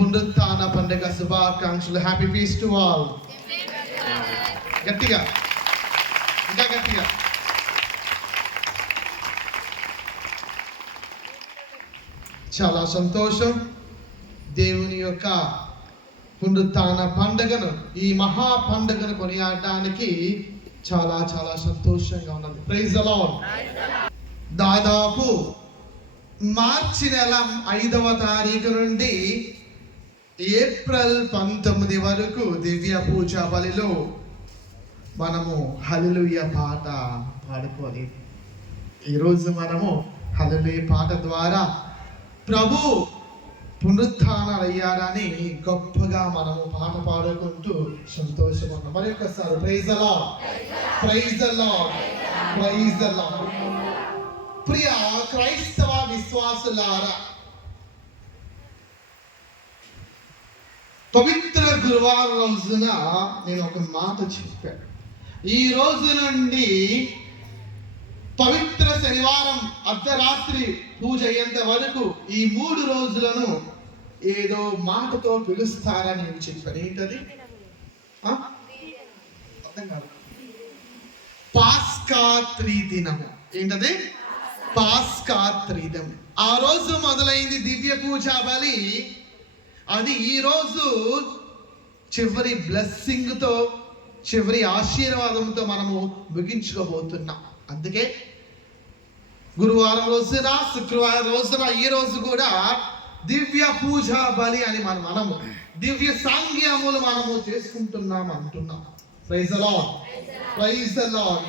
పునరుత్థాన పండుగ శుభాకాంక్షలు. Happy feast to all. గట్టిగా, ఇంకా గట్టిగా. చాలా సంతోషం. దేవుని యొక్క పునరుత్థాన పండుగను, ఈ మహా పండుగను కొనియాడడానికి చాలా చాలా సంతోషంగా ఉన్నది. Praise the lord. దాదాపు మార్చి నెల 5వ తారీఖు నుండి ఏప్రిల్ 19 వరకు దివ్య పూజ బలిలో మనము హల్లెలూయా పాట పాడుకొని, ఈరోజు మనము హల్లెలూయా పాట ద్వారా ప్రభు పునరుత్థానమయ్యారని గొప్పగా మనము పాట పాడుకుంటూ సంతోషపడ్డాం. మరి ఒక్కసారి praise the lord, praise the lord, praise the Lord. ప్రియ క్రైస్తవ విశ్వాసులారా, పవిత్ర గురువారం రోజున నేను ఒక మాట చెప్పాను. ఈ రోజు నుండి పవిత్ర శనివారం అర్ధరాత్రి పూజ అయ్యేంత వరకు ఈ 3 రోజులను ఏదో మాటతో పిలుస్తారని నేను చెప్పాను. ఏంటది? అర్థం కాదు. పాస్కా త్రిదినము. ఏంటది? పాస్కా త్రిదినం. ఆ రోజు మొదలైంది దివ్య పూజ బలి. అది ఈ రోజు చివరి బ్లెస్సింగ్ తో, చివరి ఆశీర్వాదంతో మనము ముగించుకోబోతున్నాం. అందుకే గురువారం రోజున, శుక్రవారం రోజున, ఈ రోజు కూడా దివ్య పూజ బలి అని మనము దివ్య సాంగ్యములు మనము చేసుకుంటున్నాం అంటున్నాం. Praise the lord, praise the lord,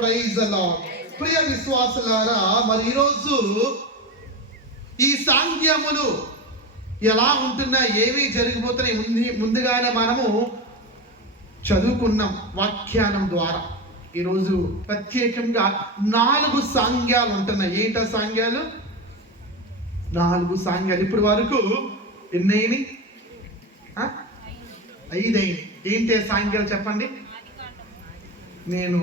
praise the Lord. ప్రియ విశ్వాసులారా, మరి ఈరోజు ఈ సాంగ్యములు ఎలా ఉంటున్నా, ఏమి జరిగిపోతున్నాయి ముందుగానే మనము చదువుకున్నాం వాఖ్యానం ద్వారా. ఈరోజు ప్రత్యేకంగా 4 సాంగ్యాలు ఉంటున్నాయి. ఏంటా సాంగ్యాలు? 4 సాంగ్యాలు. ఇప్పుడు వరకు ఎన్నైనాయి? 5 అయినాయి. ఏంటి సాంగ్యాలు చెప్పండి? నేను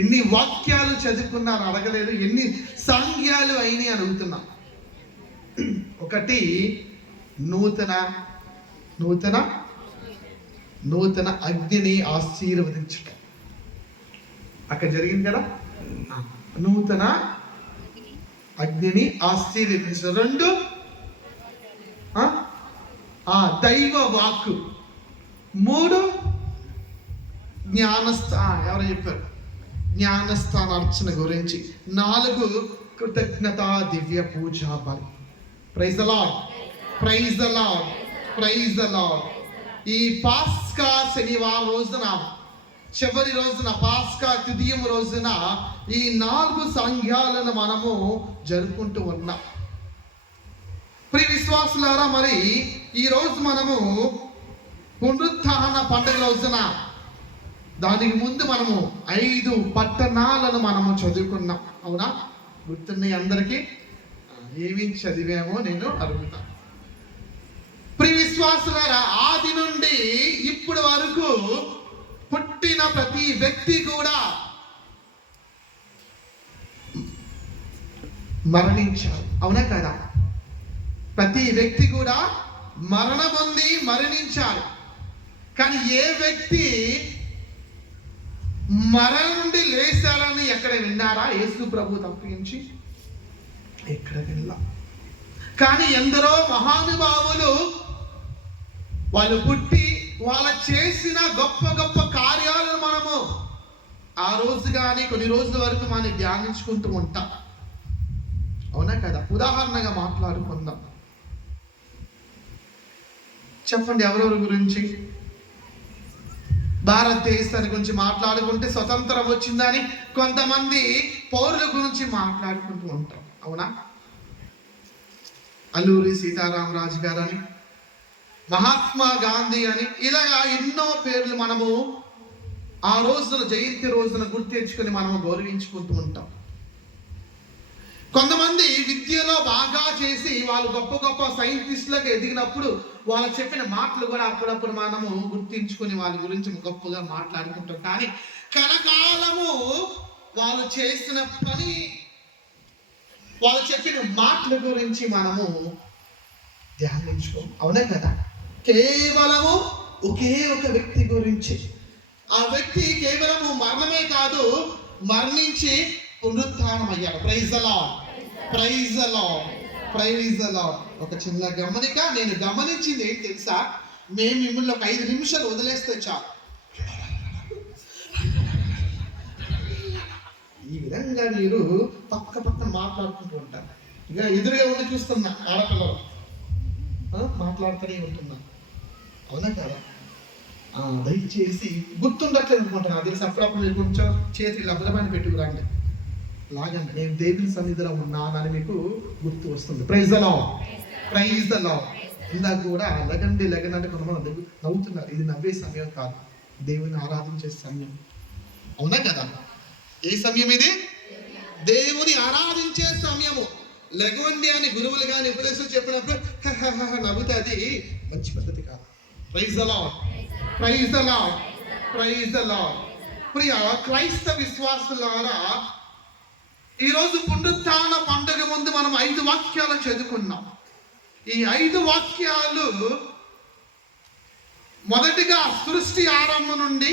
ఎన్ని వాక్యాలు చదువుకున్నాను అడగలేదు, ఎన్ని సాంగ్యాలు అయినాయి అడుగుతున్నా. ఒకటి నూతన అగ్నిని ఆశీర్వదించటం. అక్కడ జరిగింది కదా, నూతన అగ్నిని ఆశీర్వదించడం. 2 దైవ వాక్కు. 3 ఎవరు చెప్పారు? జ్ఞానస్థాన అర్చన గురించి. 4 కృతజ్ఞత దివ్య పూజ బలి. Praise the lord, praise the lord, praise the lord. ఈ పాస్కా శనివారం రోజున, చివరి రోజున, పాస్కా తృతీయం రోజున ఈ 4 సాంగ్యాలను మనము జరుపుకుంటూ ఉన్నాం. ప్రియ విశ్వాసులారా, మరి ఈ రోజు మనము పునరుత్థాన పండుగ రోజున, దానికి ముందు మనము 5 పట్టణాలను మనము చదువుకున్నాం. అవునా? గుర్తున్నాయి అందరికీ? ఏమి చదివామో నేను అడుగుతాను. ప్రియ విశ్వాసులారా, ఆది నుండి ఇప్పుడు వరకు పుట్టిన ప్రతి వ్యక్తి కూడా మరణించారు. అవునా కదా? ప్రతి వ్యక్తి కూడా మరణం పొంది మరణించారు. కానీ ఏ వ్యక్తి మరణం నుండి లేచారని ఎక్కడ విన్నారా? యేసు ప్రభు తప్పించి ఎక్కడ వినలా. కానీ ఎందరో మహానుభావులు వాళ్ళు పుట్టి వాళ్ళు చేసిన గొప్ప గొప్ప కార్యాలను మనము ఆ రోజు కానీ కొన్ని రోజుల వరకు మనం ధ్యానించుకుంటూ ఉంటాం. అవునా కదా? ఉదాహరణగా మాట్లాడుకుందాం. చెప్పండి, ఎవరెవరి గురించి? భారతదేశాన్ని గురించి మాట్లాడుకుంటే స్వతంత్రం వచ్చిందని కొంతమంది పౌరుల గురించి మాట్లాడుకుంటూ ఉంటాం. అవునా? అల్లూరి సీతారామరాజు గారని, మహాత్మా గాంధీ అని, ఇలాగా ఎన్నో పేర్లు మనము ఆ రోజున, జయంతి రోజున గుర్తించుకొని మనము గౌరవించుకుంటూ ఉంటాం. కొంతమంది విద్యలో బాగా చేసి వాళ్ళు గొప్ప గొప్ప సైంటిస్టులకు ఎదిగినప్పుడు వాళ్ళు చెప్పిన మాటలు కూడా అప్పుడప్పుడు మనము గుర్తించుకొని వాళ్ళ గురించి గొప్పగా మాట్లాడుకుంటాం. కానీ కలకాలము వాళ్ళు చేసిన పని, వాళ్ళు చెప్పిన మాటల గురించి మనము ధ్యానించుకోం. అవునా కదా? కేవలము ఒకే ఒక వ్యక్తి గురించి. ఆ వ్యక్తి కేవలము మరణమే కాదు, మరణించి పునరుత్థానం అయ్యాడు. Praise the lord, praise the lord, praise the lord. ఒక చిన్న గమనిక నేను గమనించింది ఏంటి తెలుసా? మేము మిమ్మల్ని ఒక 5 నిమిషాలు వదిలేస్తే చాలు, ఈ విధంగా మీరు పక్కన మాట్లాడుకుంటూ ఉంటారు. ఇక ఎదురుగా ఉండి చూస్తున్నా ఆడపిల్లలు మాట్లాడుతూనే ఉంటున్నా. అవునా కదా? దయచేసి గుర్తుండట్లేదు అనుకుంటున్నా. అది తెలిసి అప్పుడప్పుడు మీరు కొంచెం చేతి లబ్బలమని పెట్టుకురండి, లాగండి. నేను దేవుని సన్నిధిలో ఉన్నానని మీకు గుర్తు వస్తుంది. Praise the lord, praise the lord. ఇందాక కూడా లగండి అంటే కొంతమంది నవ్వుతున్నారు. ఇది నవ్వే సమయం కాదు, దేవుని ఆరాధించే సమయం. అవునా కదా? ఏ సమయం ఇది? దేవుని ఆరాధించే సమయము. లెగవండి అని గురువులు కానీ ఉపదేశం చెప్పినప్పుడు నవ్వుతే అది మంచి పద్ధతి కాదు. Praise the lord, praise the lord, praise the Lord. ప్రియ క్రైస్తవ విశ్వాసులారా, ఈరోజు పునరుత్థాన పండుగ ముందు మనం 5 వాక్యాలు చదువుకున్నాం. ఈ 5 వాక్యాలు మొదటిగా సృష్టి ఆరంభం నుండి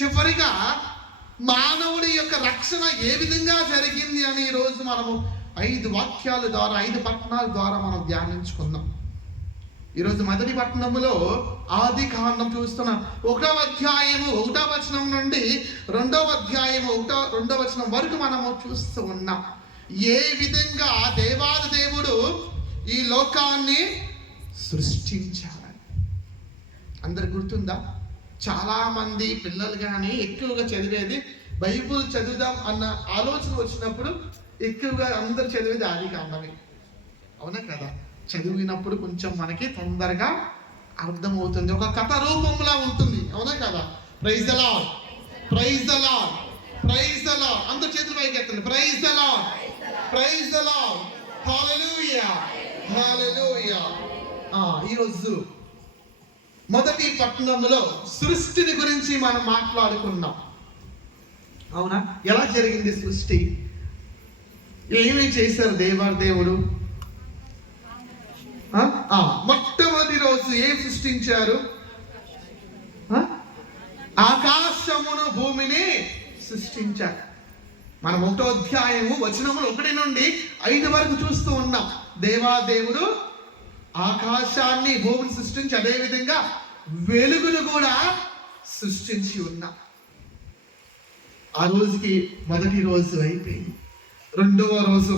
చివరిగా మానవుడి యొక్క రక్షణ ఏ విధంగా జరిగింది అని ఈరోజు మనము 5 వాక్యాల ద్వారా 5 పట్టణాల ద్వారా మనం ధ్యానించుకున్నాం. ఈరోజు మొదటి పట్టణములో ఆది కాండం చూస్తున్నాం. 1వ అధ్యాయము 1వ వచనం నుండి 2వ అధ్యాయము 2వ వచనం వరకు మనము చూస్తూ ఉన్నాం. ఏ విధంగా దేవాది దేవుడు ఈ లోకాన్ని సృష్టించాలని. అందరు గుర్తుందా? చాలా మంది పిల్లలు కానీ ఎక్కువగా చదివేది బైబుల్ చదువుదాం అన్న ఆలోచన వచ్చినప్పుడు ఎక్కువగా అందరు చదివేది ఆది కాండమే. అవునా కదా? చదివినప్పుడు కొంచెం మనకి తొందరగా అర్థమవుతుంది, ఒక కథ రూపంలా ఉంటుంది. అవునా కదా? Praise the lord, praise the lord, praise the Lord. అందరు చేతులు పైకి ఎత్తండి. Praise the lord, praise the Lord, hallelujah, hallelujah. ఈరోజు మొదటి పట్టణంలో సృష్టిని గురించి మనం మాట్లాడుకున్నాం. అవునా? ఎలా జరిగింది సృష్టి? ఏమి చేశారు దేవుడు? మొట్టమొదటి రోజు ఏం సృష్టించారు? ఆకాశమును భూమిని సృష్టించారు. మనం 1వ అధ్యాయము వచనములు 1 నుండి 5 వరకు చూస్తూ ఉన్నాం. దేవుడు ఆకాశాన్ని భూమిని సృష్టించి అదే విధంగా వెలుగును కూడా సృష్టించి ఉన్నా. ఆ రోజుకి మొదటి రోజు అయిపోయింది. 2వ రోజు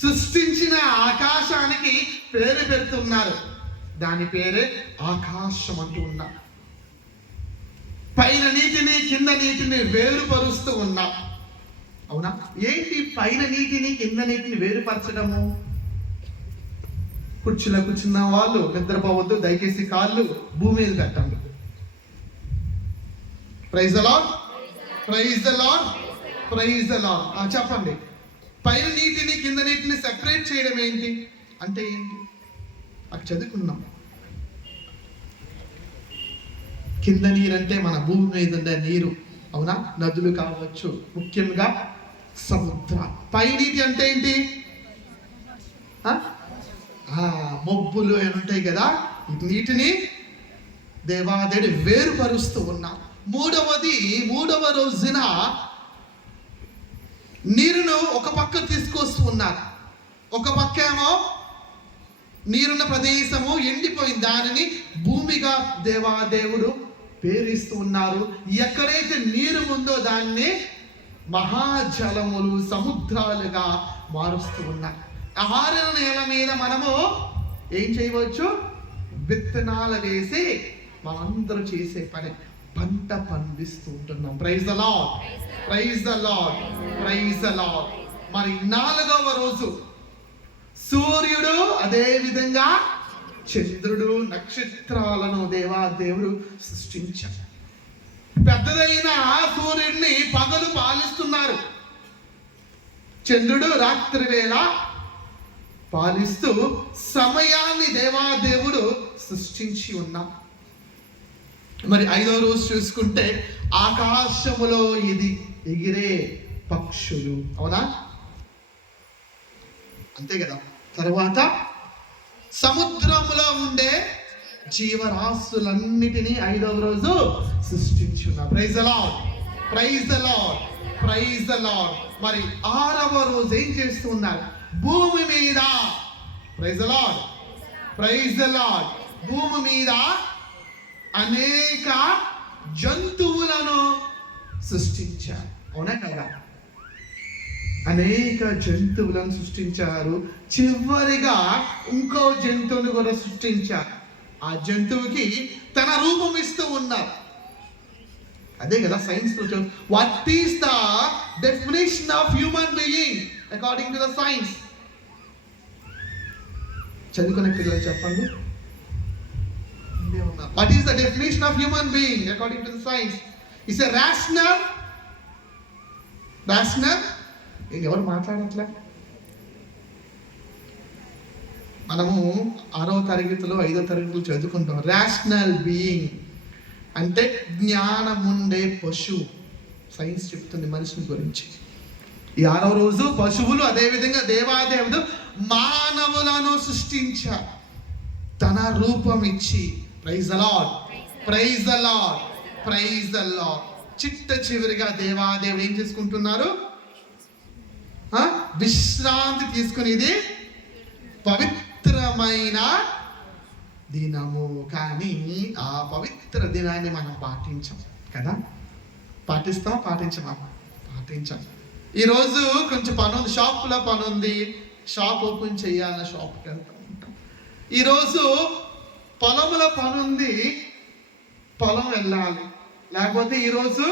సృష్టించిన ఆకాశానికి పేరు పెడుతున్నారు. దాని పేరే ఆకాశం అంటూ ఉన్నా. పైన నీటిని కింద నీటిని వేరుపరుస్తూ ఉన్నా. అవునా? ఏంటి పైన నీటిని కింద నీటిని వేరుపరచడము? కుర్చీలో కూర్చున్న వాళ్ళు నిద్రపోవద్దు, దయచేసి కాళ్ళు భూమి మీద పెట్టండి. Praise the lord, praise the lord, praise the lord. చెప్పండి, పైన నీటిని కింద నీటిని సెపరేట్ చేయడం ఏంటి అంటే ఏంటి? అది చదువుకున్నాం. కింద నీరు అంటే మన భూమి మీద ఉండే నీరు. అవునా? నదులు కావచ్చు, ముఖ్యంగా సముద్రాలు. పై నీటి అంటే ఏంటి? మబ్బులు అని ఉంటాయి కదా, నీటిని దేవాదేవుడు వేరుపరుస్తూ ఉన్నా. మూడవ రోజున నీరును ఒక పక్క తీసుకొస్తూ ఉన్నారు. ఒక పక్క ఏమో నీరున్న ప్రదేశము ఎండిపోయింది, దానిని భూమిగా దేవాదేవుడు పేరిస్తూ ఉన్నారు. ఎక్కడైతే నీరు ఉందో దాన్ని మహాజలములు, సముద్రాలుగా మారుస్తూ ఉన్నారు. ఆరిన నేల మీద మనము ఏం చేయవచ్చు? విత్తనాలు వేసి మనందరూ చేసే పని పంట పండిస్తూ ఉంటున్నాం. Praise the lord, praise the lord, praise the lord. మరి 4వ రోజు సూర్యుడు, అదే విధంగా చంద్రుడు, నక్షత్రాలను దేవుడు సృష్టించాడు. పెద్దదైన సూర్యుడిని పగలు పాలిస్తున్నారు, చంద్రుడు రాత్రి వేళ పాలిస్తూ సమయాన్ని దేవుడు సృష్టించి ఉన్నాం. మరి 5వ రోజు చూసుకుంటే ఆకాశములో ఇది ఎగిరే పక్షులు. అవునా? అంతే కదా? తర్వాత సముద్రంలో ఉండే జీవరాశులన్నిటినీ 5వ రోజు సృష్టించున్నారు. Praise the lord, praise the lord, praise the lord. మరి 6వ రోజు ఏం చేస్తూ ఉన్నారు? భూమి మీద, praise the lord, praise the Lord, భూమి మీద అనేక జంతువులను సృష్టించారు. అవునా కదా? అనేక జంతువులను సృష్టించారు. చివరిగా ఇంకో జంతువుని కూడా సృష్టించారు. ఆ జంతువుకి తన రూపం ఇస్తూ ఉన్నారు. అదే కదా సైన్స్ లో. What is the definition of human being according to the science? చదువుకునే పిల్లలు చెప్పండి. What is the definition of human being according to the science? It's a rational. ఎవరు మాట్లాడట్లే? మనము 6వ తరగతిలో 5వ తరగతిలో చదువుకుంటాం. రేషనల్ బీయింగ్ అంటే జ్ఞానం ఉండే పశువు. సైన్స్ చెప్తుంది మనిషిని గురించి. ఈ 6వ రోజు పశువులు, అదేవిధంగా దేవాదేవుడు మానవులను సృష్టించారు తన రూపం ఇచ్చి. Praise the lord, praise the lord, praise the lord. చిట్ట చివరిగా దేవాదేవుడు ఏం చేసుకుంటున్నారు? విశ్రాంతి తీసుకునేది పవిత్రమైన దినము. కానీ ఆ పవిత్ర దినాన్ని మనం పాటించాం కదా? పాటిస్తామా? పాటించాం. ఈరోజు కొంచెం పని ఉంది, షాప్లో పని ఉంది, షాప్ ఓపెన్ చేయాలని షాప్కి వెళ్తూ ఉంటాం. ఈరోజు పొలంలో పని ఉంది, పొలం వెళ్ళాలి. లేకపోతే ఈరోజు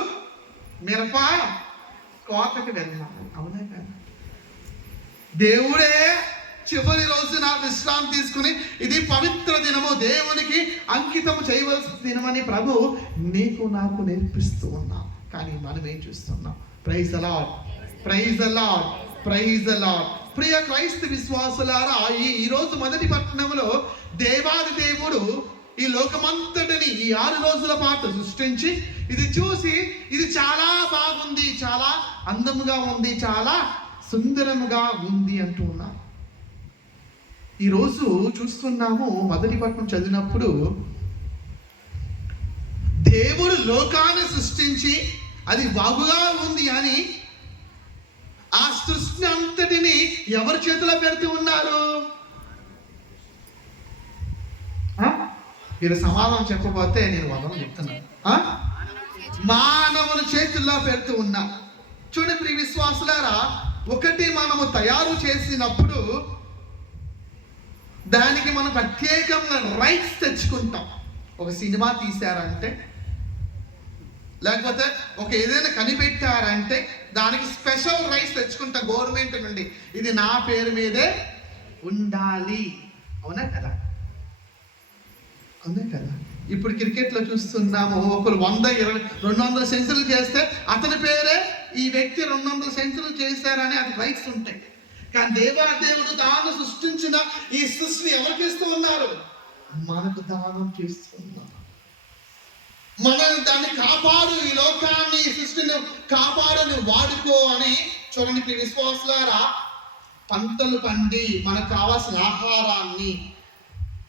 మిరప కోతకి వెళ్ళాలి. అవునా కదా? దేవుడే చివరి రోజున విశ్రాంతి తీసుకుని ఇది పవిత్ర దినము, దేవునికి అంకితం చేయవలసిన దినమని ప్రభు నీకు నాకు నేర్పిస్తూ ఉన్నాం. కానీ మనం ఏం చూస్తున్నాం? Praise the lord, praise the lord, praise the Lord. ప్రియ క్రైస్త విశ్వాసులారా, ఈ రోజు మొదటి పట్టణంలో దేవాది దేవుడు ఈ లోకమంతటిని ఈ 6 రోజుల పాటు సృష్టించి ఇది చూసి ఇది చాలా బాగుంది, చాలా అందముగా ఉంది, చాలా సుందరముగా ఉంది అంటూ ఉన్నారు. ఈరోజు చూస్తున్నాము, మొదటి పట్టణం చదివినప్పుడు దేవుడు లోకాన్ని సృష్టించి అది బాగుగా ఉంది అని ఆ సృష్టి అంతటిని ఎవరి చేతిలో పెడుతూ ఉన్నారు? మీరు సమాధానం చెప్పబోతే నేను వదలను చెప్తున్నాను. మానవుని చేతుల్లో పెడుతూ ఉన్నా. చూడండి ప్రియ విశ్వాసులారా, ఒకటి మనము తయారు చేసినప్పుడు దానికి మనం ప్రత్యేకంగా రైట్స్ తెచ్చుకుంటాం. ఒక సినిమా తీశారంటే, లేకపోతే ఒక ఏదైనా కనిపెట్టారంటే దానికి స్పెషల్ రైట్స్ తెచ్చుకుంటాం గవర్నమెంట్ నుండి. ఇది నా పేరు మీదే ఉండాలి. అవునా కదా? అవునా కదా? ఇప్పుడు క్రికెట్లో చూస్తున్నాము, ఒకరు 100, 20, 200 సెంచరీలు చేస్తే అతని పేరే ఈ వ్యక్తి 200 సెంచరీలు చేశారని అది రైట్స్ ఉంటాయి. కానీ దేవాదేవుడు తాను సృష్టించిన ఈ సృష్టిని ఎవరికి ఇస్తూ ఉన్నారు? మనకు దానం చేస్తున్నారు. మనం దాన్ని కాపాడు, ఈ లోకాన్ని, ఈ సృష్టిని కాపాడని వాడుకో అని. చూడండి ప్రియ విశ్వాసులారా, పంటలు పండి మనకు కావాల్సిన ఆహారాన్ని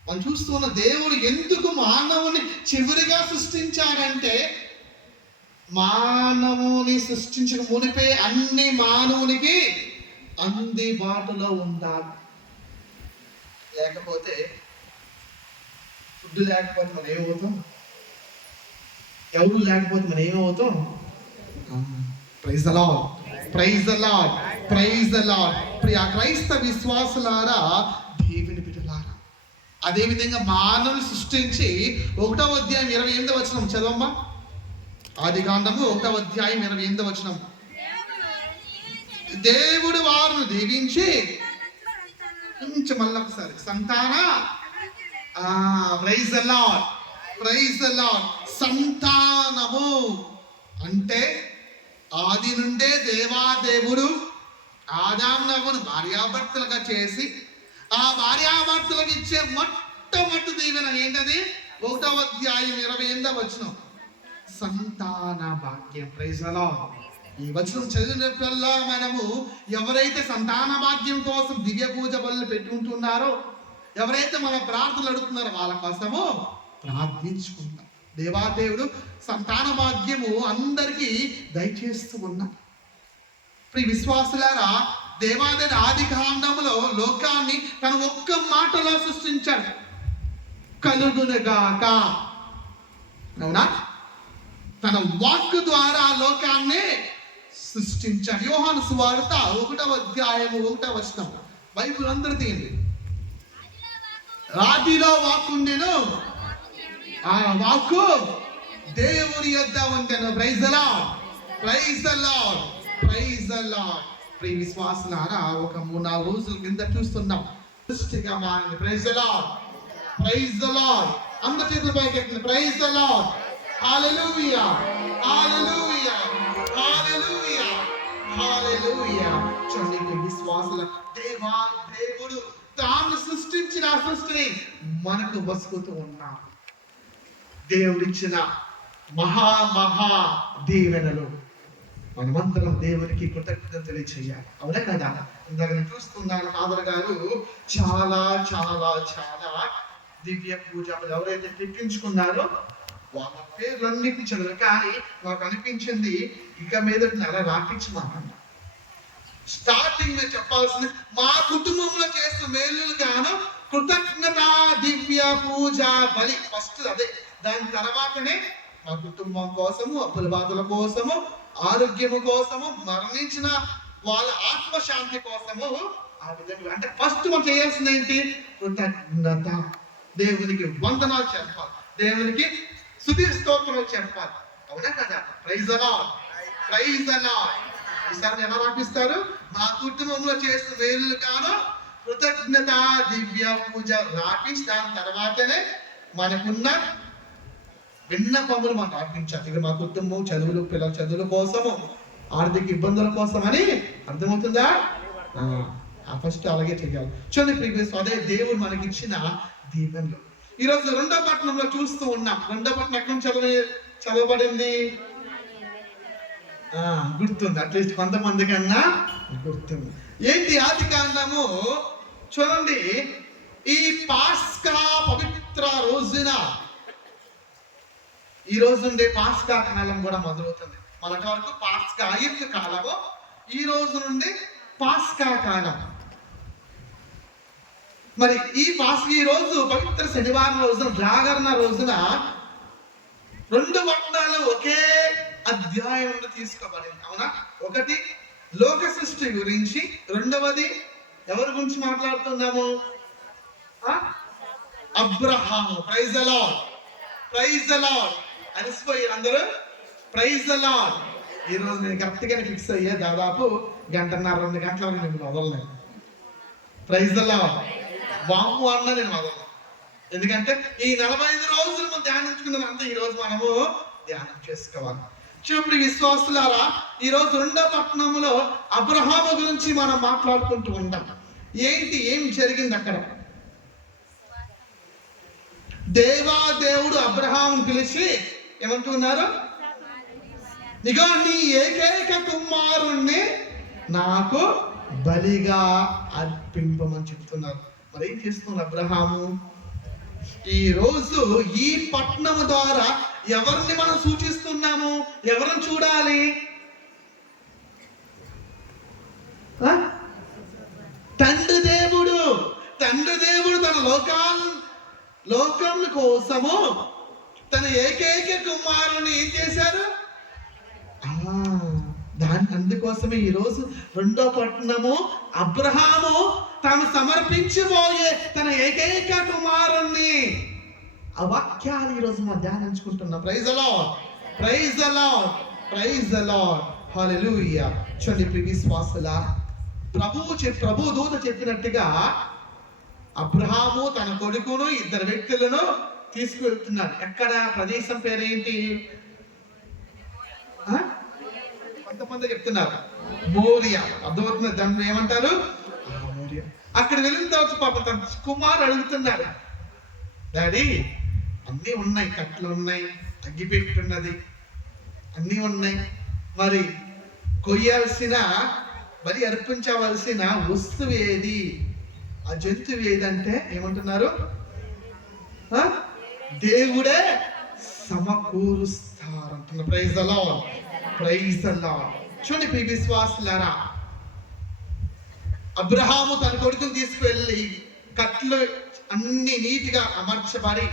మనం చూస్తున్న దేవుడు ఎందుకు మానవుని చివరిగా సృష్టించారంటే, మానవుని సృష్టించిన మునిపే అన్ని మానవునికి అందుబాటులో ఉండాలి. లేకపోతే ఫుడ్ లేకపోతే మనం ఏమవుతాం? ఎవరు లేకపోతే మనం ఏమవుతాం? Praise the lord, praise the lord, praise the Lord. ప్రియ క్రైస్తవ విశ్వాసులారా, దేవుని బిడ్డలారా, అదేవిధంగా మానవుని సృష్టించి 1వ అధ్యాయం 28వ వచనం చదవమ్మా. ఆదికాండము 1వ అధ్యాయం 28వ వచనం. దేవుడు వారిని దీవించి మళ్ళీ ఒకసారి సంతాన, praise the lord, praise the lord. సంతానము అంటే ఆది నుండే దేవాదేవుడు ఆదామునవ్వను భార్యాభర్తలుగా చేసి ఆ భార్యాభర్తలకు ఇచ్చే మొట్టమొదటి దీవెన ఏంటది? 1వ అధ్యాయం 28వ వచనం, సంతాన భాగ్యం. Praise the lord. ఈ వచనం చదివినప్పుడల్లా మనము ఎవరైతే సంతాన భాగ్యం కోసం దివ్య పూజ బలులు పెట్టుకుంటున్నారో, ఎవరైతే మన ప్రార్థనలు అడుగుతున్నారో వాళ్ళ కోసము ప్రార్థించుకుంటాం. దేవాదేవుడు సంతాన భాగ్యము అందరికీ దయచేస్తూ ఉన్నా. ప్రియ విశ్వాసులారా, దేవాదేవుడు ఆది కాండములో లోకాన్ని తన ఒక్క మాటలో సృష్టించాడు, కలుగునుగాక. అవునా? తన వాక్కు ద్వారా లోకాన్ని సృష్టించాడు. యోహాను సువార్త 1వ అధ్యాయము 1వ వచనం. బైబిల్ అందరూ తీయండి. ఆదిలో వాక్కు ఉండెను, ఆ వాక్కు దేవుని యొద్ద ఉండెను. Praise the lord, praise the lord, praise the Lord. ప్రియ విశ్వాసులారా, ఒక 3-4 రోజుల కింద చూస్తున్నాం సృష్టిగా మారింది. Praise the lord, praise the Lord. అందరి చేతుల పైకి ఎత్తండి. Praise the Lord, hallelujah, hallelujah, hallelujah, hallelujah. చూడండి విశ్వాసుల దేవుడు తాను సృష్టించిన సృష్టిని మనకు వసుకుతూ ఉన్నాడు. దేవుడిచ్చిన మహా దీవెనలు మనమందరం దేవునికి కృతజ్ఞత తెలియచేయాలి. అవునా కదా? ఇందాక నేను చూస్తున్నాను, ఫాదర్ గారు చాలా చాలా చాలా దివ్య పూజ ఎవరైతే తెప్పించుకున్నారో వాళ్ళ పేర్లన్నిటిని చదివారు. కానీ నాకు అనిపించింది ఇక మీద నెల రాపించమాకండి. స్టార్టింగ్ నేను చెప్పాల్సింది, మా కుటుంబంలో చేస్తున్న మేలులు గాను కృతజ్ఞత దివ్య పూజ బలి. ఫస్ట్ అదే. దాని తర్వాతనే మా కుటుంబం కోసము, అప్పుల బాధల కోసము, ఆరోగ్యము కోసము, మరణించిన వాళ్ళ ఆత్మశాంతి కోసము, ఆ విధంగా. అంటే ఫస్ట్ మనం చేయాల్సింది ఏంటి? కృతజ్ఞత. దేవునికి వందనాలు చెప్పాలి, దేవునికి స్తుతి స్తోత్రాలు చెప్పాలి. అవునా కదా? Praise the lord, praise the lord. ఈసారి ఎలా రాపిస్తారు? మా కుటుంబంలో చేస్తున్న మేలు గాను కృతజ్ఞత దివ్య పూజ రాపించి దాని తర్వాతనే మనకున్న విన్నపములు మనం రాపించాలి. ఇక మా కుటుంబం చదువులు, పిల్లల చదువుల కోసము, ఆర్థిక ఇబ్బందుల కోసం అని అర్థమవుతుందా? ఫస్ట్ అలాగే చేయాలి. చూడండి ప్రీవియస్ అదే దేవుడు మనకిచ్చిన దీవెనలు. ఈరోజు 2వ పట్టణంలో చూస్తూ ఉన్నాం. 2వ పట్టణం ఎక్కడ చదవబడింది? గుర్తుంది, అట్లీస్ట్ కొంతమంది కన్నా గుర్తుంది. ఏంటి? ఆది కాండము చూడండి. ఈ పాస్కా పవిత్ర రోజున, ఈ రోజు నుండి పాస్కా కాలం కూడా మొదలవుతుంది. మొదటి వరకు పాస్కా అయ్యింది కాలము, ఈ రోజు నుండి పాస్కా కాలం. మరి ఈ రోజు పవిత్ర శనివారం రోజున, జాగరణ రోజున 2 పట్టణాలు ఒకే అధ్యాయం తీసుకోబడింది. అవునా? ఒకటి లోక సృష్టి గురించి, రెండవది ఎవరి గురించి మాట్లాడుతున్నాము? అబ్రహాము. Praise the lord, praise the Lord. అలసిపోయారు అందరూ. Praise the lord. ఈ రోజు నేను కరెక్ట్ గానే ఫిక్స్ అయ్యా, దాదాపు 1.5-2 గంటల నేను వదలలేదు. Praise the lord. బాంబు అన్నా నేను వదలను. ఎందుకంటే ఈ 45 రోజులు మనం ధ్యానించుకున్నదంతా ఈ రోజు మనము ధ్యానం చేసుకోవాలి. చూడండి విశ్వాసులారా, ఈ రోజు 2వ పట్టణంలో అబ్రహాము గురించి మనం మాట్లాడుకుంటూ ఉంటాం. ఏం జరిగింది అక్కడ? దేవుడు అబ్రహామును పిలిచి ఏమంటున్నారు? ఇగో నీ ఏకైక కుమారుణ్ణి నాకు బలిగా అర్పింపమని చెప్తున్నారు. మరి ఏం చేస్తున్నారు అబ్రహాము? ఈ రోజు ఈ పట్టణము ద్వారా ఎవరిని మనం సూచిస్తున్నాము? ఎవరిని చూడాలి? తండ్రి దేవుడు తన లోకం కోసము తన ఏకైక కుమారుని ఏం చేశారు? అందుకోసమే ఈరోజు 2వ పట్టణము అబ్రహాము తాను సమర్పించబోయే తన ఏకైక కుమారుణ్ణి, ఆ వాక్యాలు ఈరోజు మనం ధ్యానించుకుంటున్నాం. Praise the lord, praise the lord, praise the Lord, hallelujah. చూడండి ప్రియ విశ్వాసులారా, ప్రభు దూత చెప్పినట్టుగా అబ్రహాము తన కొడుకును 2 వ్యక్తులను తీసుకువెళ్తున్నాడు. ఎక్కడ? ప్రదేశం పేరేంటి? కొంతమంది చెప్తున్నారు మోరియా. అర్థమవుతుంది? దాన్ని ఏమంటారు? మోరియా. అక్కడ వెళ్ళిన తర్వాత పాప తన కుమారు అడుగుతున్నాడు, డాడీ అన్నీ ఉన్నాయి, కట్లు ఉన్నాయి, అగ్గిపెట్టున్నది, అన్నీ ఉన్నాయి, మరి కొయ్యాల్సిన బలి అర్పించవలసిన వస్తువు ఏది ఆ జంతువు ఏదంటే ఏమంటున్నారు? దేవుడే సమకూరుస్తారంటున్న. Praise the lord, praise the lord. చూడండి ప్రియ విశ్వాసులారా, అబ్రహాము తన కొడుకుని తీసుకువెళ్ళి కట్లు అన్ని నీటిగా అమర్చబడి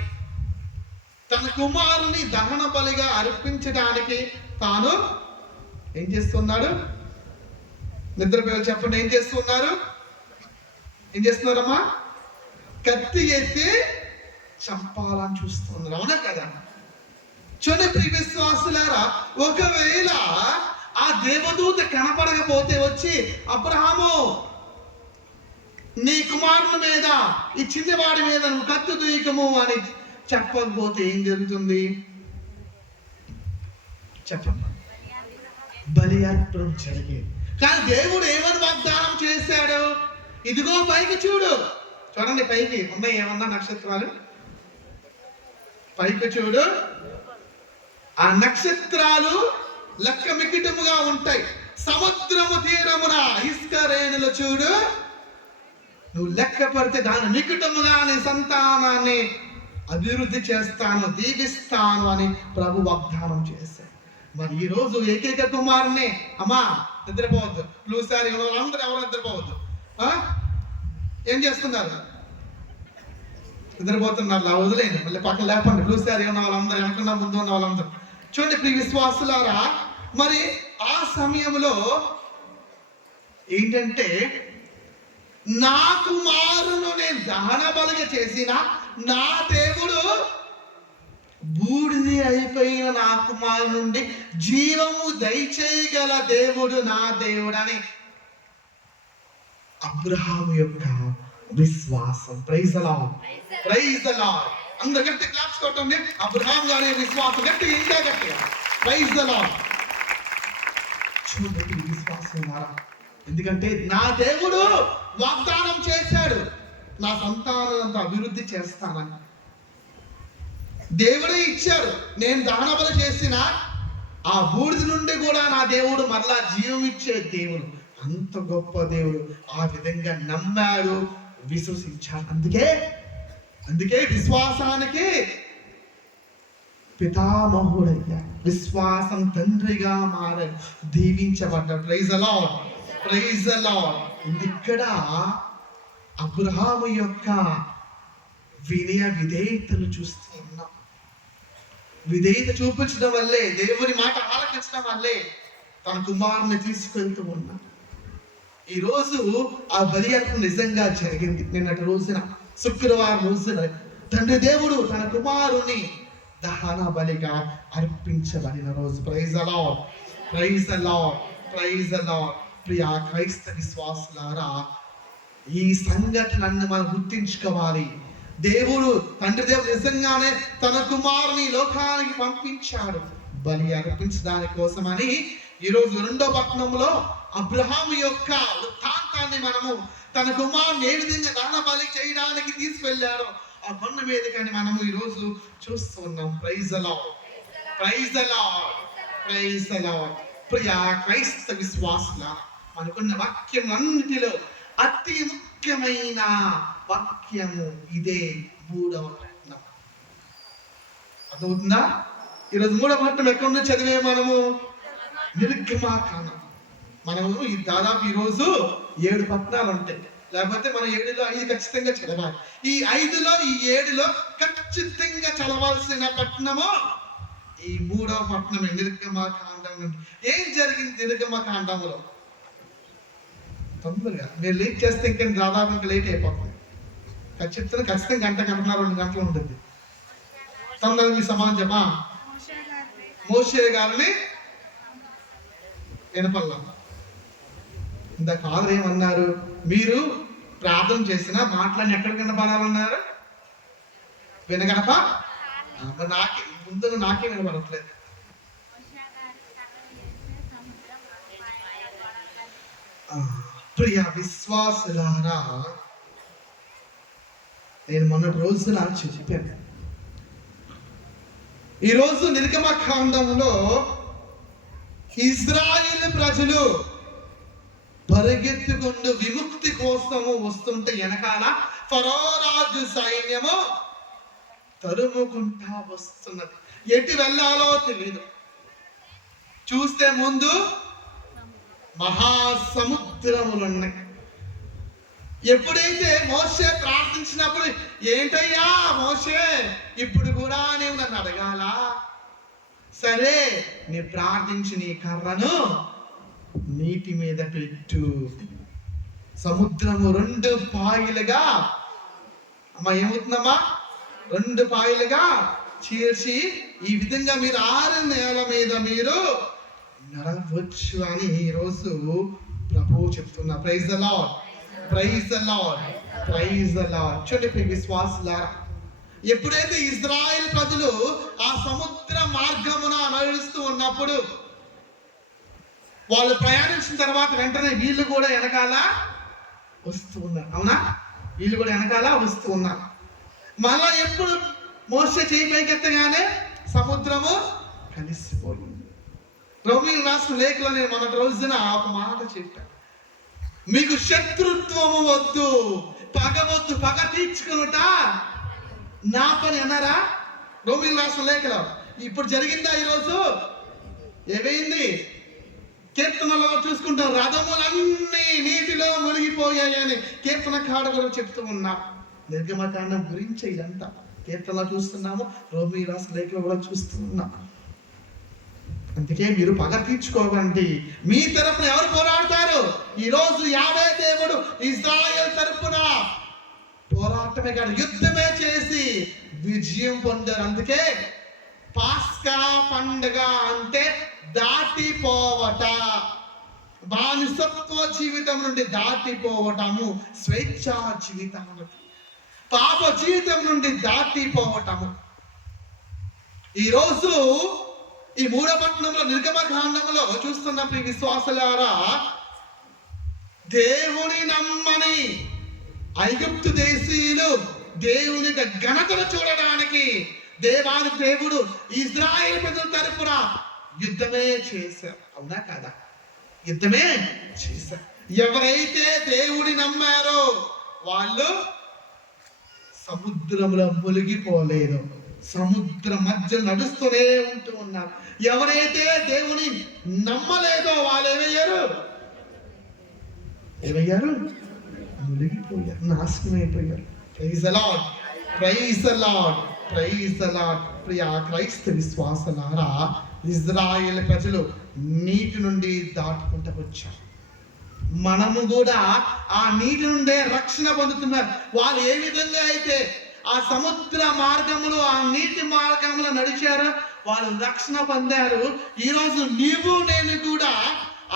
తన కుమారుని దహన బలిగా అర్పించడానికి తాను ఏం చేస్తున్నాడు? నిద్రపోయి చెప్పండి, ఏం చేస్తున్నారమ్మా? కత్తి ఎత్తి చంపాలని చూస్తున్నారు. అవునా కదా? చూడండి ప్రియ విశ్వాసులారా, ఒకవేళ ఆ దేవదూత కనపడకపోతే వచ్చి అబ్రహాము నీ కుమారుని మీద, ఈ చిన్నవాడి మీద నువ్వు కత్తి దూయకము అని చెప్పకపోతే ఏం జరుగుతుంది? చెప్పండి. బలి అర్పణ జరిగేది. కానీ దేవుడు ఏమని వాగ్దానం చేశాడు? ఇదిగో పైకి చూడండి, పైకి ఉన్నాయి ఏమన్నా నక్షత్రాలు, పైకి చూడు. ఆ నక్షత్రాలు లెక్క మికిటముగా ఉంటాయి. సముద్రము తీరమున ఇసుక రేణులు చూడు, నువ్వు లెక్క పడితే దాని మికిటముగా నీ సంతానాన్ని అభివృద్ధి చేస్తాను, దీవిస్తాను అని ప్రభు వాగ్దానం చేశాడు. మరి ఈ రోజు ఏకైక కుమారుని, అమ్మా నిద్రపోవద్దు, బ్లూ శారీ వాళ్ళందరూ ఎవరు నిద్రపోవద్దు. ఏం చేస్తున్నారు? నిద్రపోతున్నారు. వదిలేండి, మళ్ళీ పక్కన లేపండి. బ్లూ శారీ ఉన్న వాళ్ళందరూ, వెనకున్న ముందు ఉన్న వాళ్ళందరూ. చూడండి ప్రియ విశ్వాసులారా, మరి ఆ సమయంలో ఏంటంటే, నా కుమారును నేను దహన బలిగా చేసిన నా దేవుడు బూడిది అయిపోయిన నా కుమారు నుండి జీవము దయచేయగల దేవుడు నా దేవుడు అని అబ్రహాము యొక్క విశ్వాసం. Praise the lord, praise the lord. అందరూ గట్టి క్లాప్స్ కొట్టండి. అబ్రహాం గారి విశ్వాసం గట్టి, ఇంకా గట్టిగా ప్రైజ్ ద లార్డ్. చూడండి విశ్వాసం ద్వారా, ఎందుకంటే నా దేవుడు వాగ్దానం చేశాడు, నా సంతానంతో అభివృద్ధి చేస్తానని దేవుడే ఇచ్చాడు. నేను దహన బలి చేసిన ఆ బూడిద నుండి కూడా నా దేవుడు మరలా జీవం ఇచ్చే దేవుడు, అంత గొప్ప దేవుడు. ఆ విధంగా నమ్మాడు, విశ్వసించాడు. అందుకే విశ్వాసానికి పితామహుడయ్యా, విశ్వాసం తండ్రిగా మారాడు, దీవించబడ్డాడు. Praise the lord, praise the Lord. ఇక్కడ అబ్రహాము యొక్క వినయ విధేయతలు చూస్తూ ఉన్నాం. విధేయత చూపించడం వల్లే, దేవుని మాట ఆలకించడం వల్లే తన కుమారుని తీసుకెళ్తూ ఉన్నా. ఈరోజు ఆ బలి అర్పణ నిజంగా జరిగింది. నిన్నటి రోజున, శుక్రవారం రోజున తండ్రి దేవుడు తన కుమారుని దహన బలిగా అర్పించబడిన రోజు. Praise the lord, praise the lord, praise the Lord. ప్రియ క్రైస్తవ విశ్వాసులారా, ఈ సంఘటనను మనం గుర్తించుకోవాలి. దేవుడు, తండ్రి దేవుడు నిజంగానే తన కుమారుని లోకానికి పంపించాడు బలి అర్పించడాని కోసమని. ఈరోజు 2వ పట్టణంలో అబ్రహాము యొక్క వృత్తాంతాన్ని మనము, తన కుమారుని ఏ విధంగా దహన బలి చేయడానికి తీసుకెళ్లాడో ఆ కొండ మీద కానీ మనము ఈరోజు చూస్తూ ఉన్నాం. Praise the lord, praise the lord, praise the Lord. ప్రియ క్రైస్తవ విశ్వాసుల, మనకున్న వాక్యం అన్నిటిలో అతి ముఖ్యమైన వాక్యము ఇదే, 3వ పట్టణం. అర్థమవుతుందా? ఈరోజు 3వ పట్టణం ఎక్కడి నుంచి చదివే మనము? నిర్గమాకాండం. మనము ఈ దాదాపు ఈరోజు 7 పట్టణాలు ఉంటాయి, లేకపోతే మనం 7లో 5 ఖచ్చితంగా చదవాలి. ఈ 5లో ఈ 7లో ఖచ్చితంగా చదవాల్సిన పట్టణము ఈ 3వ పట్టణమే, నిర్గమాకాండం. ఏం జరిగింది నిర్గమాకాండంలో? తొందరగా మీరు లేట్ చేస్తే ఇంకా దాదాపు ఇంకా లేట్ అయిపోతుంది. ఖచ్చితంగా గంటన్నర 2 గంటలు ఉంటుంది. తొందరగా మీ సమాధానం చెప్పా. మోషే గారిని వినపల్లా. ఇంత ఫాదర్ ఏమన్నారు? మీరు ప్రార్థన చేసినా మాట్లాడి ఎక్కడ వినపడాలన్నారు? వినగనప. నాకే వినపడట్లేదు. ప్రియ విశ్వాసులారా, నేను మొన్నటి రోజున చెప్పాను. ఈరోజు నిర్గమకాండంలో ఇజ్రాయేలు ప్రజలు పరిగెత్తుకుంటూ విముక్తి కోసము వస్తుంటే వెనకాల ఫరో రాజు సైన్యము తరుముకుంటా వస్తున్నది. ఎటు వెళ్ళాలో తెలియదు. చూస్తే ముందు మహాసముద్రములు ఉన్నాయి. ఎప్పుడైతే మోషే ప్రార్థించినప్పుడు, ఏంటయ్యా మోషే, ఇప్పుడు కూడా నీవు నన్ను అడగాల? సరే, నీ ప్రార్థించి నీ కర్రను నీటి మీద పెట్టు. సముద్రము 2 పాయలుగా ఏమవుతుందమ్మా, 2 పాయలుగా చీల్చి ఈ విధంగా మీరు 6 నేల మీద మీరు నడవచ్చు అని ఈరోజు ప్రభువు చెప్తున్నా. Praise the lord, praise the lord, praise the lord. చూడండి విశ్వాసులారా, ఎప్పుడైతే ఇజ్రాయెల్ ప్రజలు ఆ సముద్ర మార్గమున నడుస్తూ ఉన్నప్పుడు, వాళ్ళు ప్రయాణించిన తర్వాత వెంటనే వీళ్ళు కూడా వెనకాల వస్తూ ఉన్నారు. అవునా? వీళ్ళు కూడా వెనకాల వస్తూ ఉన్నారు. మళ్ళా ఎప్పుడు మోషే చేయి పైకెత్తగానే సముద్రము కలిసిపోయింది. రోమీయుల రాసిన లేఖలో నేను మొన్నటి రోజున ఒక మాట చెప్పాను, మీకు శత్రుత్వము వద్దు, పగ వద్దు, పగ తీర్చుకునుట నా పని అన్నారా రోమీయుల రాసిన లేఖలో. ఇప్పుడు జరిగిందా ఈరోజు? ఏమైంది? కీర్తనలో చూసుకుంటాం, రథములన్నీ నీటిలో మునిగిపోయాయని కీర్తనకారుడు చెప్తూ ఉన్నా. నిర్గమకాండం గురించి ఇదంతా కీర్తనలో చూస్తున్నాము, రోమీయుల రాసిన లేఖలో కూడా చూస్తూ ఉన్నాం. అందుకే మీరు పగ తీర్చుకోకండి. మీ తరపున ఎవరు పోరాడతారు? ఈరోజు యావే దేవుడు ఇజ్రాయెల్ తరపున పోరాటమే కాదు, యుద్ధమే చేసి విజయం పొందారు. అందుకే పాస్కా పండుగ అంటే దాటిపోవట, బానిసత్వ జీవితం నుండి దాటిపోవటము, స్వేచ్ఛా జీవితం, పాప జీవితం నుండి దాటిపోవటము. ఈరోజు ఈ 3వ పట్టణంలో నిర్గమకాండంలో చూస్తున్న ప్రియ విశ్వాసులారా, దేవుని నమ్మని ఐగుప్తు దేశీయులు దేవుని ఘనతను చూడడానికి దేవాది దేవుడు ఇజ్రాయెల్ ప్రజల తరపున యుద్ధమే చేశారు. అవునా కాదా? యుద్ధమే చేశారు. ఎవరైతే దేవుని నమ్మారో వాళ్ళు సముద్రంలో మునిగిపోలేదు, సముద్ర మధ్య నడుస్తూనే ఉంటూ ఉన్నారు. ఎవరైతే దేవుని నమ్మలేదో వాళ్ళు ఏమయ్యారు? మునిగిపోయారు, నాశనం అయిపోయారు. Praise the lord, praise the lord, praise the Lord. ప్రియ క్రైస్తవ విశ్వాసులారా, ఇజ్రాయెల్ ప్రజలు నీటి నుండి దాటుకుంటూ వచ్చారు. మనము కూడా ఆ నీటి నుండే రక్షణ పొందుతున్నారు. వాళ్ళు ఏ విధంగా అయితే ఆ సముద్ర మార్గములు, ఆ నీటి మార్గములు నడిచారు, వాళ్ళు రక్షణ పొందారు. ఈరోజు నీవు నేను కూడా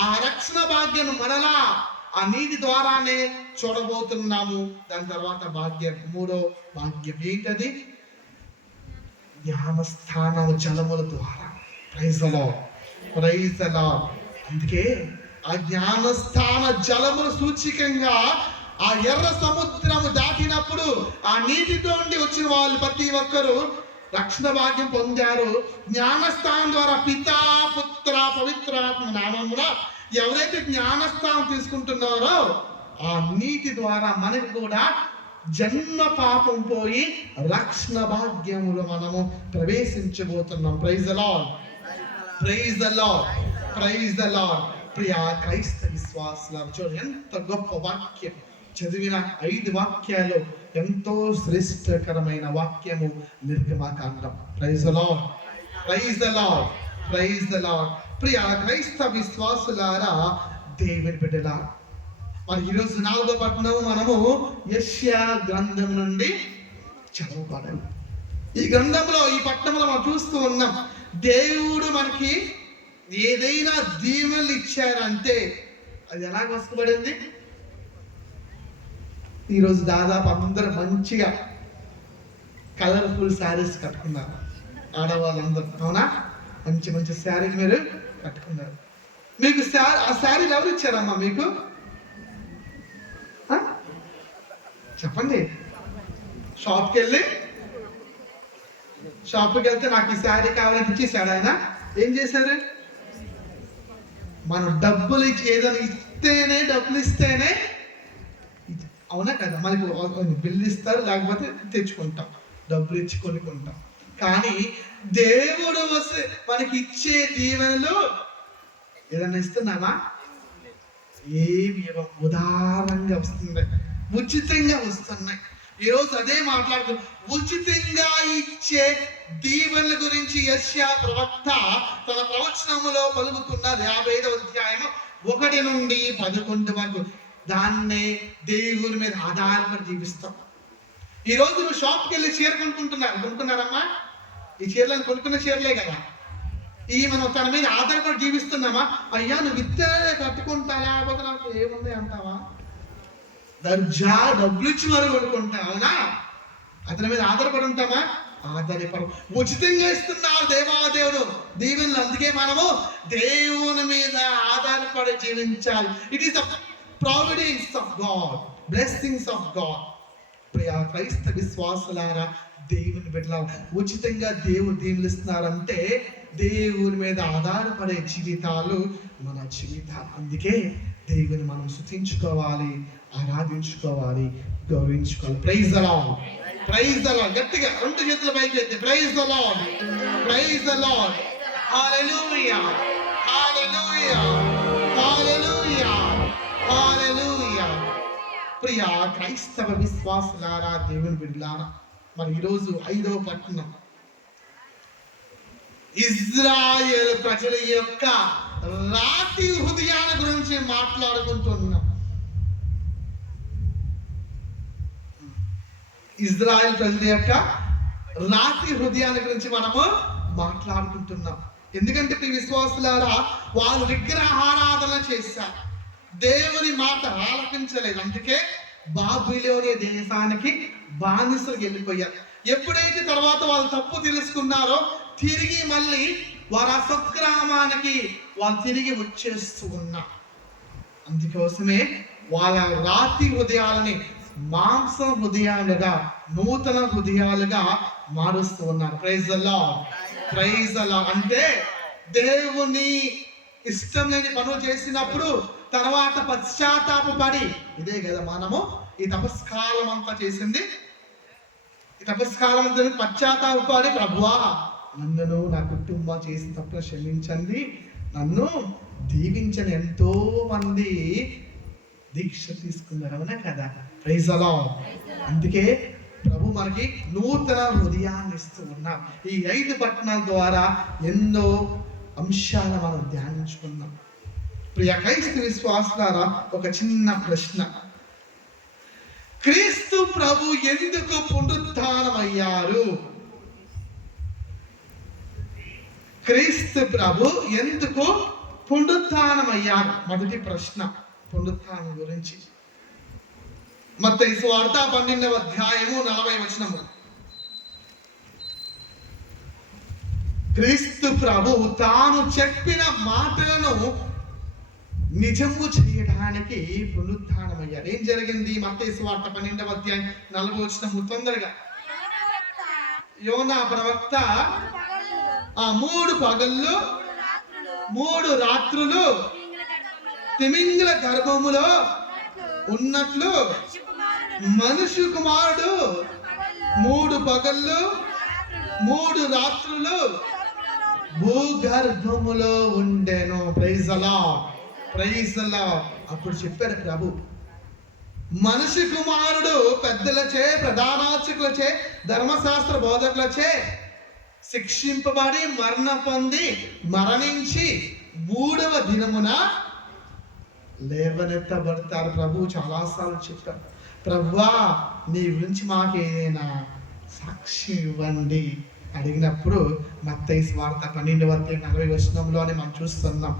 ఆ రక్షణ భాగ్యం మరలా ఆ నీటి ద్వారానే చూడబోతున్నాము. దాని తర్వాత భాగ్యం, 3వ భాగ్యం ఏంటది? జ్ఞానస్థానం జలముల ద్వారా. Praise the lord, praise the lord. అందుకే ఆ జ్ఞానస్థాన జలముల సూచికంగా ఆ ఎర్ర సముద్రము దాటినప్పుడు ఆ నీటితో నుండి వచ్చిన వాళ్ళు ప్రతి ఒక్కరు రక్షణ భాగ్యం పొందారు. జ్ఞానస్థానం ద్వారా పితా పుత్ర పవిత్రాత్మ నామమున ఎవరైతే జ్ఞానస్థానం తీసుకుంటున్నారో ఆ నీటి ద్వారా మనకు కూడా జన్మ పాపం పోయి రక్షణ భాగ్యములో మనము ప్రవేశించబోతున్నాం. Praise the lord, praise the lord, praise the Lord. ప్రియ క్రైస్తవ విశ్వాసులారా, చూడండి ఎంత గొప్ప వాక్యం చదివిన 5 వాక్యాలు ఎంతో శ్రేష్టకరమైన వాక్యము నిర్గమకాండం. Praise the lord, praise the lord, praise the Lord. ప్రియ క్రైస్తవ విశ్వాసులారా, దేవుని బిడ్డలారా, మరి ఈరోజు 4వ పట్టణం మనము యెషయా గ్రంథం నుండి చదవబడాలి. ఈ గ్రంథంలో, ఈ పట్టణంలో మనం చూస్తూ ఉన్నాం, దేవుడు మనకి ఏదైనా దీవెనలు ఇచ్చారంటే అది ఎలా వస్తుపడింది? ఈరోజు దాదాపు అందరూ మంచిగా కలర్ఫుల్ శారీస్ కట్టుకున్నారు, ఆడవాళ్ళందరూ. అవునా? మంచి మంచి శారీలు మీరు కట్టుకున్నారు. మీకు ఆ శారీలు ఎవరు ఇచ్చారమ్మా మీకు? చెప్పండి. షాప్కి వెళ్తే నాకు ఈ శారీ కావాలని ఇచ్చేసాడు ఆయన. ఏం చేశారు? మనం డబ్బులు ఇచ్చి ఏదైనా డబ్బులు ఇస్తేనే అవునా కదా, మనకి బిల్లు ఇస్తారు, లేకపోతే తెచ్చుకుంటాం, డబ్బులు ఇచ్చి కొనుక్కుంటాం. కానీ దేవుడు మనకి ఇచ్చే దీవెనలు ఏదన్నా ఇస్తున్నామా? ఏమి ఉదారంగా వస్తుంది, ఉచితంగా వస్తున్నాయి. ఈరోజు అదే మాట్లాడుతున్నాం. ఉచితంగా ఇచ్చే దీవెనల గురించి యెషయా ప్రవక్త తన ప్రవచనములో పలుకుతున్నారు. 55వ అధ్యాయము 1 నుండి 11 వరకు. దాన్నే దేవుని మీద ఆధారపడి జీవిస్తాం. ఈరోజు నువ్వు షాప్కి వెళ్ళి చీర కొనుక్కున్నారమ్మా? ఈ చీరలను కొనుక్కున్న చీరలే కదా. మనం తన మీద ఆధారపడి జీవిస్తున్నామా? అయ్యా నువ్వు ఇస్తే కట్టుకుంటా, లేకపోతే నాకు ఏముంది అంటావా? దర్జా డబ్బులు ఇచ్చి మరి కొనుక్కుంటా, అవునా? అతని మీద ఆధారపడి ఉంటామా? ఆధారపడు. ఉచితంగా ఇస్తున్నారు దేవాదేవుడు దీవెనలు. అందుకే మనము దేవుని మీద ఆధారపడి జీవించాలి. It is the providence of God, blessings of God. ప్రియ క్రైస్తవ విశ్వాసులారా, దేవుని బిడ్డలారా, ఉచితంగా దేవుడు దీవెనలు ఇస్తున్నారంటే దేవుని మీద ఆధారపడే జీవితాలు మన జీవితాలు. అందుకే దేవుని మనం స్తుతించుకోవాలి, ఆరాధించుకోవాలి, గౌరవించుకోవాలి. Praise the lord, praise the Lord. గట్టిగా 2 చేతుల పైకి ఎత్తి praise the lord, praise the Lord. Hallelujah, hallelujah, hallelujah, hallelujah. ప్రియ క్రైస్తవ విశ్వాసులారా, దేవుని బిడ్డలారా, మరి ఈరోజు 5వ పట్టణం ఇజ్రాయేల్ ప్రజల యొక్క రాతి హృదయాల గురించి మాట్లాడుకుంటున్నాం. ఇజ్రాయేల్ ప్రజల యొక్క రాతి హృదయాల గురించి మనము మాట్లాడుకుంటున్నాం. ఎందుకంటే విశ్వాసులారా, వాళ్ళు విగ్రహారాధన చేశారు, దేవుని మాట ఆలకించలేదు. అందుకే బాబిలోనియ దేశానికి బానిసలు వెళ్ళిపోయారు. ఎప్పుడైతే తర్వాత వాళ్ళు తప్పు తెలుసుకున్నారో తిరిగి మళ్ళీ వారు ఆ స్వగ్రామానికి వాళ్ళు తిరిగి వచ్చేస్తూ ఉన్నారు. అందుకోసమే వాళ్ళ రాతి హృదయాలని మాంసం హృదయాలుగా, నూతన హృదయాలుగా మారుస్తూ ఉన్నారు. Praise the lord, praise the lord. అంటే దేవుని ఇష్టం లేని పనులు చేసినప్పుడు తర్వాత పశ్చాత్తాపపడి, ఇదే కదా మనము ఈ తపస్కాలం అంతా చేసింది. ఈ తపస్కాలం అంతా పశ్చాత్తాపపడి, ప్రభువా నన్ను నా కుటుంబం చేసిన తప్పును క్షమించండి, నన్ను దీవించని ఎంతో మంది దీక్ష తీసుకున్నారు, అవునా కదా? Praise the lord. అందుకే ప్రభు మనకి నూతన హృదయాన్ని ఇస్తూ ఉన్నాం. ఈ 5 పట్టణాల ద్వారా ఎన్నో అంశాలు మనం ధ్యానించుకున్నాం. ప్రియ క్రైస్తవ విశ్వాసులారా, ఒక చిన్న ప్రశ్న. క్రీస్తు ప్రభు ఎందుకు పునరుత్థానమయ్యారు? క్రీస్తు ప్రభు ఎందుకు పునరుత్థానమయ్యారు? మొదటి ప్రశ్న పునరుత్థానం గురించి. మత్తయి సువార్త 12వ అధ్యాయము 40వ వచనము. క్రీస్తు ప్రభు తాను చెప్పిన మాటలను నిజము చేయడానికి పునరుత్థానమయ్యారు. ఏం జరిగింది? మత్తయి సువార్త 12వ అధ్యాయం 40వ వచనము. తొందరగా. యోనా ప్రవక్త 3 పగళ్ళు 3 రాత్రులు తిమింగల గర్భములో ఉన్నట్లు మనుష్య కుమారుడు 3 పగళ్ళు 3 రాత్రులు భూగర్భములో ఉండెను. Praise the lord, praise the lord. అప్పుడు చెప్పారు ప్రభు, మనిషి కుమారుడు పెద్దలచే, ప్రధానార్చకులచే, ధర్మశాస్త్ర బోధకులచే శిక్షింపబడి మరణ పొంది మరణించి 3వ దినమున లేవనెత్తబడతారు. ప్రభు చాలాసార్లు చెప్పారు, ప్రభువా నీ గురించి మాకేదైనా సాక్షి ఇవ్వండి అడిగినప్పుడు మత్తయి సువార్త 12వ అధ్యాయం 40వ వచనంలోనే మనం చూస్తున్నాం.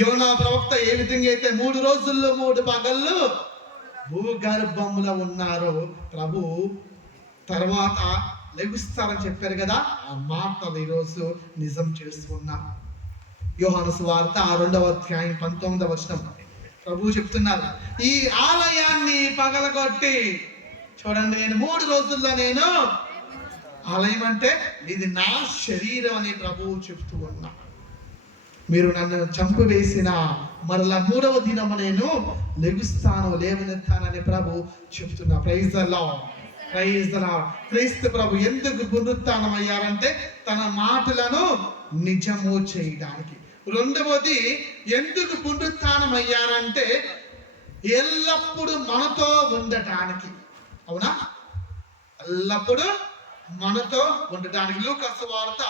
యోనా ప్రవక్త ఏ విధంగా అయితే 3 రోజుల్లో 3 పగళ్ళు భూగర్భంలో ఉన్నారో ప్రభు తర్వాత లెగుస్తారని చెప్పారు కదా. ఆ మాటలు ఈరోజు నిజం చేస్తున్నా. యోహాను సువార్త 2వ అధ్యాయం 19వ వచనం ప్రభు చెప్తున్నారు, ఈ ఆలయాన్ని పగలగొట్టి చూడండి, నేను 3 రోజుల్లో నేను ఆలయం అంటే ఇది నా శరీరం అని ప్రభువు చెప్తూ ఉన్నా. మీరు నన్ను చంపివేసిన మరలా 3వ దినము నేను లెగుస్తాను, లేవనెత్తానని ప్రభు చెప్తున్నా. Praise the lord, praise the lord. క్రీస్తు ప్రభు ఎందుకు పునరుత్థానం అయ్యారంటే తన మాటలను నిజము చేయడానికి. రెండవది ఎందుకు పునరుత్థానం అయ్యారంటే ఎల్లప్పుడూ మనతో ఉండటానికి. అవునా? ఎల్లప్పుడూ మనతో ఉండటానికి. లూకా సువార్త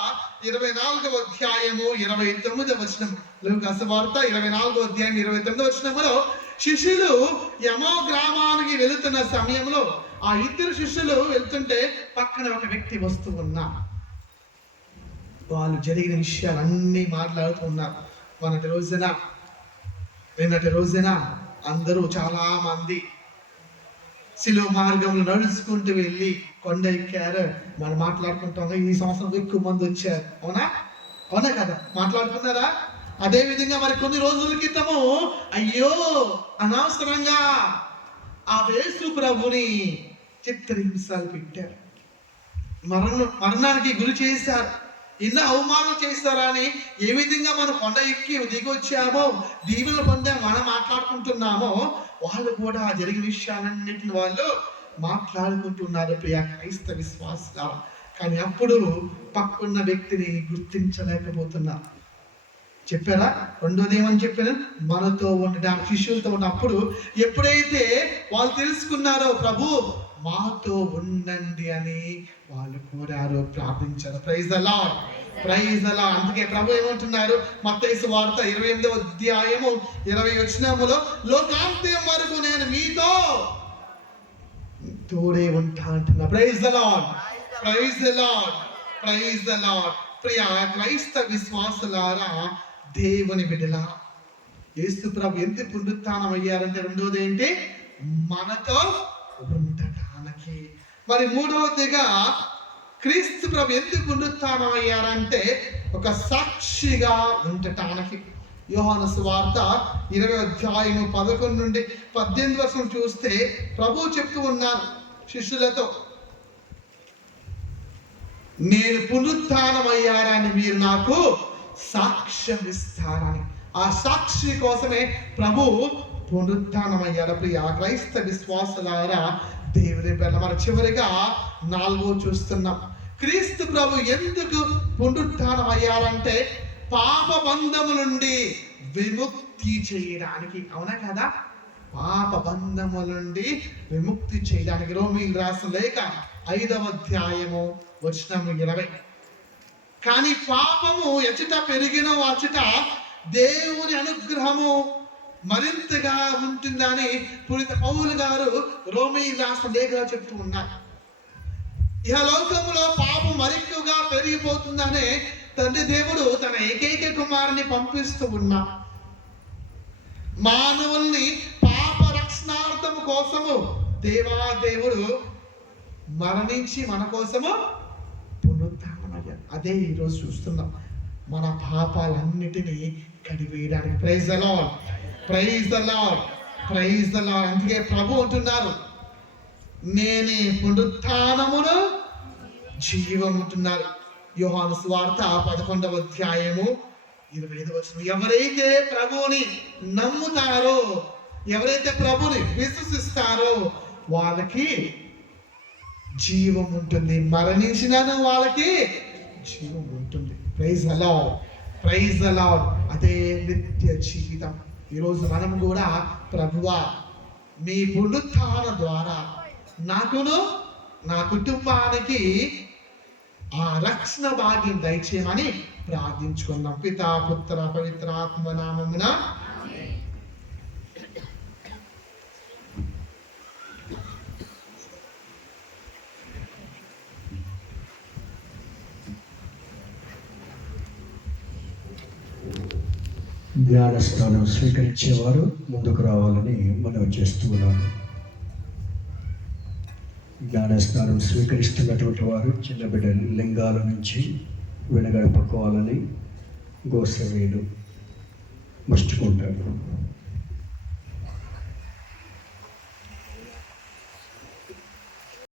24వ అధ్యాయము 29వ వచనం. లూకా సువార్త 24వ అధ్యాయం 29వ వచనంలో శిష్యులు యమో గ్రామానికి వెళుతున్న సమయంలో ఆ ఇద్దరు శిష్యులు వెళ్తుంటే పక్కన ఒక వ్యక్తి వస్తూ ఉన్నా. వాళ్ళు జరిగిన విషయాలన్నీ మాట్లాడుతూ ఉన్నారు. నిన్నటి రోజున అందరూ చాలా మంది శిలువ మార్గంలో నడుచుకుంటూ వెళ్ళి కొండ ఎక్కారు. మనం మాట్లాడుకుంటాం, ఈ సంవత్సరం ఎక్కువ మంది వచ్చారు. అవునా కదా? మాట్లాడుకున్నారా? అదే విధంగా మరి కొన్ని రోజుల క్రితము అయ్యో అనవసరంగా ఆ యేసు ప్రభుని చిత్రహింసలు పెట్టారు, మరణానికి గురి చేశారు, ఇన్న అవమానం చేస్తారా అని ఏ విధంగా మనం కొండ ఎక్కి దిగొచ్చామో, దీవులు పొందా మనం మాట్లాడుకుంటున్నామో, వాళ్ళు కూడా జరిగిన విషయాలన్నింటిని వాళ్ళు మాట్లాడుకుంటున్నారు ప్రియ క్రైస్తవ విశ్వాసాలు. కానీ అప్పుడు పక్కన్న వ్యక్తిని గుర్తించలేకపోతున్నారు. చెప్పారా? రెండోది ఏమని చెప్పారు? మనతో ఉండడానికి, శిష్యులతో ఉన్నప్పుడు ఎప్పుడైతే వాళ్ళు తెలుసుకున్నారో ప్రభు మాతో ఉండండి అని వాళ్ళు కోరారు, ప్రార్థించారు. Praise the lord, praise the lord. అందుకే ప్రభు ఏమంటున్నారు? మత్తయి సువార్త 28వ అధ్యాయము 20వ వచనములో లోకాంత్యం వరకు నేను మీతో తోడే ఉంటా అంటున్నా. Praise the lord, praise the lord, praise the Lord. ప్రియ క్రైస్తవ విశ్వాసులారా, దేవుని బిడ్డలారా, యేసు ప్రభు ఎందుకు పునరుత్థానం అయ్యారంటే రెండోది ఏంటి? మనతో ఉండటానికి. మరి మూడవదిగా క్రీస్తు ప్రభు ఎందుకు పునరుత్థానం అయ్యారంటే ఒక సాక్షిగా ఉండటానికి. యోహాను సువార్త 20వ అధ్యాయం 11 నుండి 18 వచనం చూస్తే ప్రభు చెప్తూ ఉన్నారు శిష్యులతో, నేను పునరుత్థానం అయ్యారని మీరు నాకు సాక్ష్యం ఇస్తారని. ఆ సాక్షి కోసమే ప్రభు పునరుత్థానం అయ్యారు. ప్రియ క్రైస్తవ విశ్వాసులారా, దేవుని బిడ్డలారా, మరి చివరిగా 4వ చూస్తున్నాం. క్రీస్తు ప్రభు ఎందుకు పునరుత్థానం అయ్యారంటే పాప బంధము నుండి విముక్తి చేయడానికి. అవునా కదా? పాప బంధము నుండి విముక్తి చేయడానికి. రోమీయులకు రాసిన లేఖ 5వ అధ్యాయము వచనం 20. కానీ పాపము ఎచ్చట పెరిగిన అచ్చట దేవుని అనుగ్రహము మరింతగా ఉంటుందని పునీత పౌలు గారు రోమీయులకు రాసిన లేఖలో చెప్తూ ఉన్నారు. ఇహలోకంలో పాపం మరింతగా పెరిగిపోతుందనే తండ్రి దేవుడు తన ఏకైక కుమారుని పంపిస్తూ ఉన్నా మానవుల్ని పాప రక్షణార్థం కోసము దేవుడు మరణించి మన కోసము పునరుత్థానమయ్యాడు. అదే ఈరోజు చూస్తున్నాం, మన పాపాలన్నిటినీ కడివేయడానికి. Praise the lord, praise the lord, praise the lord. అందుకే ప్రభు అంటున్నారు, నేనే పునరుత్థానమును జీవం అంటున్నారు. యోహాను సువార్త 11వ అధ్యాయము 25వ వచనం. ఎవరైతే ప్రభువుని నమ్ముతారో, ఎవరైతే ప్రభుని విశ్వసిస్తారో వాళ్ళకి జీవం ఉంటుంది, మరణించినాను వాళ్ళకి జీవం ఉంటుంది. Praise the lord, praise the lord. అదే నిత్య జీవితం. ఈరోజు మనం కూడా ప్రభువా మీ పునరుత్థాన ద్వారా నాకును నా కుటుంబానికి ఆ రక్షణ భాగ్యం దయచేయమని ప్రార్థించుకుందాం. పితా పుత్ర పవిత్ర ఆత్మ నామమున. జ్ఞానస్నానం స్వీకరించేవారు ముందుకు రావాలని మనవి చేస్తూ ఉన్నాను. జ్ఞానస్నానం స్వీకరిస్తున్నటువంటి వారు చిన్న బిడ్డ లింగాల నుంచి వెనగడపకోవాలని గోసవేలు ముష్టుకుంటారు.